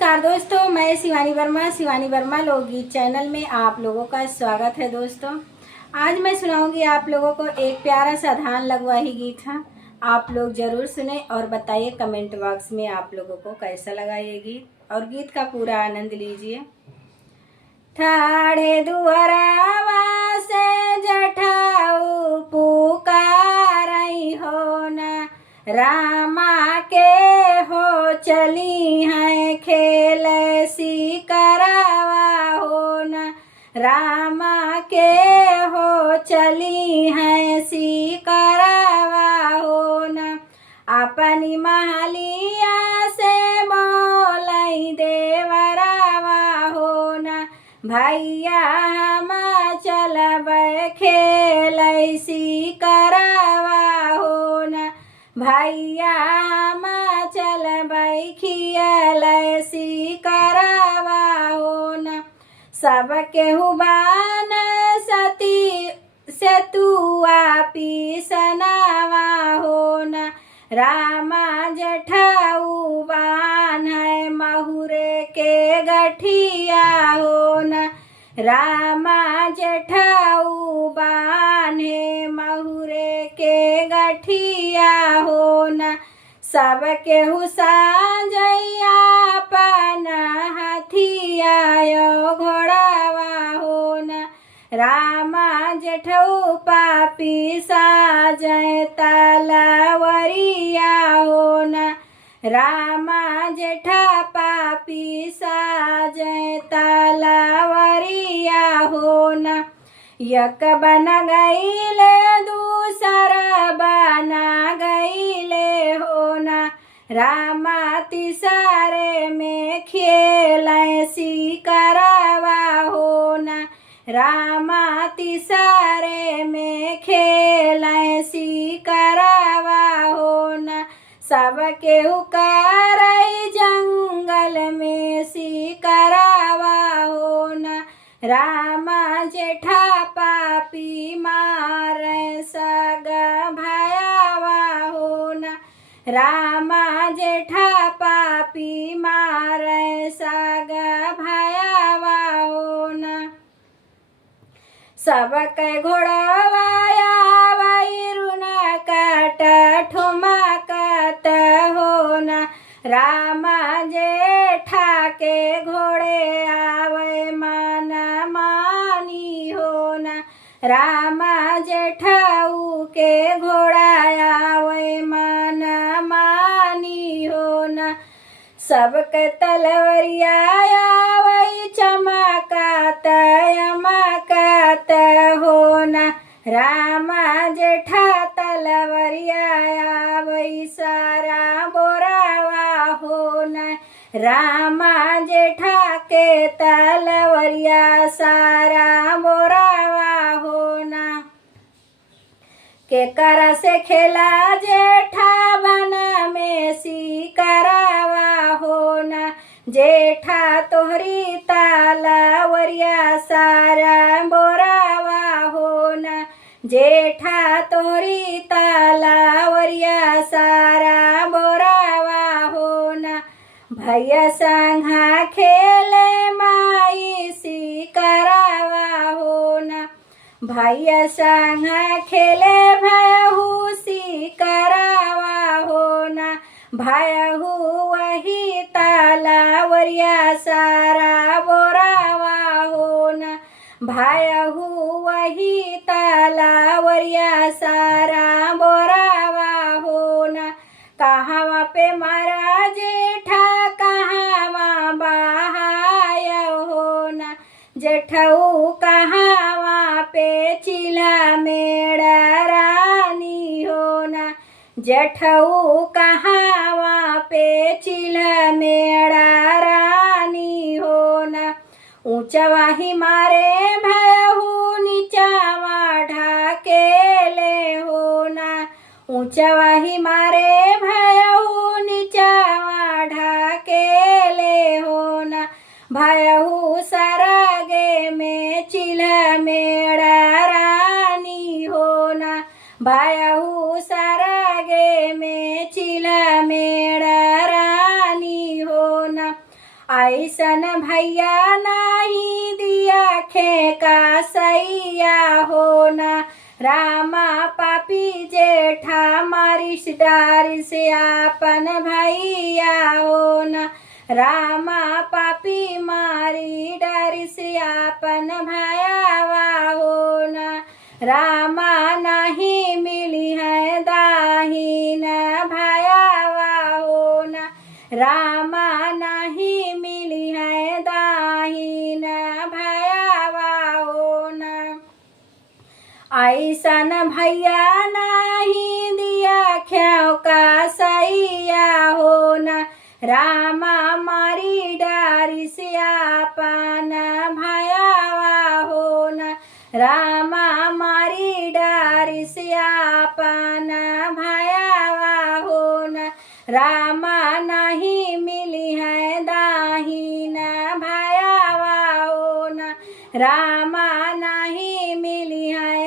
नमस्कार दोस्तों, मैं शिवानी वर्मा लोकगीत चैनल में आप लोगों का स्वागत है। दोस्तों आज मैं सुनाऊंगी आप लोगों को एक प्यारा सा धान लगवाही गीत है। आप लोग जरूर सुने और बताइए कमेंट बॉक्स में आप लोगों को कैसा लगा ये गीत और गीत का पूरा आनंद लीजिए। ठाड़े दुआरावा से जठाऊ पुकारई हो न, रामा के हो चली है खेल सी करावा हो न, रामा के हो चली है सी करावा हो न, अपनी महलिया से मोलई देवरावा हो न, भैया हम चलब खेल सी करावा हो न, भैया हम चलब खियल सी करावा हो न, सबके हुबान सती सेतुआ पीसनावा हो न, रामा जठाऊ बान है महुरे के गठिया हो न, रामा जठाऊ बान है महुरे के गठिया हो न, सबके हुसा जैया पन हथिया घोड़ावा हो न, रामा जेठऊ पापी साजय तलवरिया हो न, रामा जेठा पापी साजय तलवरिया हो न, यक बन गईले दूसरा बना गईले हो न, रामा तिसारे में खेल सी करावा हो न, रामा तिसारे में खेल सी करावा हो न, सबके उकार जंगल में सी करावा हो न, रामा जेठा पापी मार सग भयावा हो न, रामा जेठा पापी मार सग भयावा हो न, सबके घोड़वाया वैरुन कट ठुमकत हो न, रामा जेठा के घोड़े आवे मन मानी हो न, रामा जेठाऊ के घोड़ा आवे मन मानी हो न, सबके तलवरिया आवे चमकत यमकत हो न, रामा जेठा तलवरिया आवे सारा बोरावा हो न, रामा जेठा के तलवरिया सारा बोरावा हो न, के कर से खेला जेठा बन में सी करावा हो न, जेठा तोहरी तलवरिया सारा बोरावा हो न, जेठा तोहरी तलवरिया सारा बोरावा हो न, भैया संघा खेले माई सी करावा हो न, भैया संघा खेले भयहू सी करावा हो न, भयहू वही तलवरिया सारा बोरावा हो न, भयहू वही तलवरिया सारा बोरावा हो न, कहाँ पे मारा जेठा कहाँ बहाय हो न, जेठऊ कहाँ पे चिल्हा मेड़ा रानी हो न, जेठऊ कहाँ पे चिल्हा मेड़ा रानी हो न, ऊंचवा ही मारे भयहू नीचावा ढाकेले हो न, ऊंचवा ही मारे भयहू नीचावा ढाकेले हो न, भयहू सरगे में चिल्हा मेड़ा रानी हो न, भयहू सरगे में चिल्हा मेड़ा रानी हो न, ऐसन भैया नाही दिया खेका सैया हो ना। रामा पापी जेठा मारिशदार से आपन भैया हो ना। रामा पापी मारी डर से आपन भयावा हो ना। रामा नहीं मिली है दाहिन भयावा हो ना। रामा नहीं मिली है दाहिन भयावा हो ना। ऐसन भैया नहीं दिया ख्याव का सैया हो ना। रामा मारी डारी से आपन भयावा हो ना। रामा मारी डारी से आपन भयावा हो ना। रामा नहीं मिली है दाहिन भयावा हो ना। रामा नहीं मिली है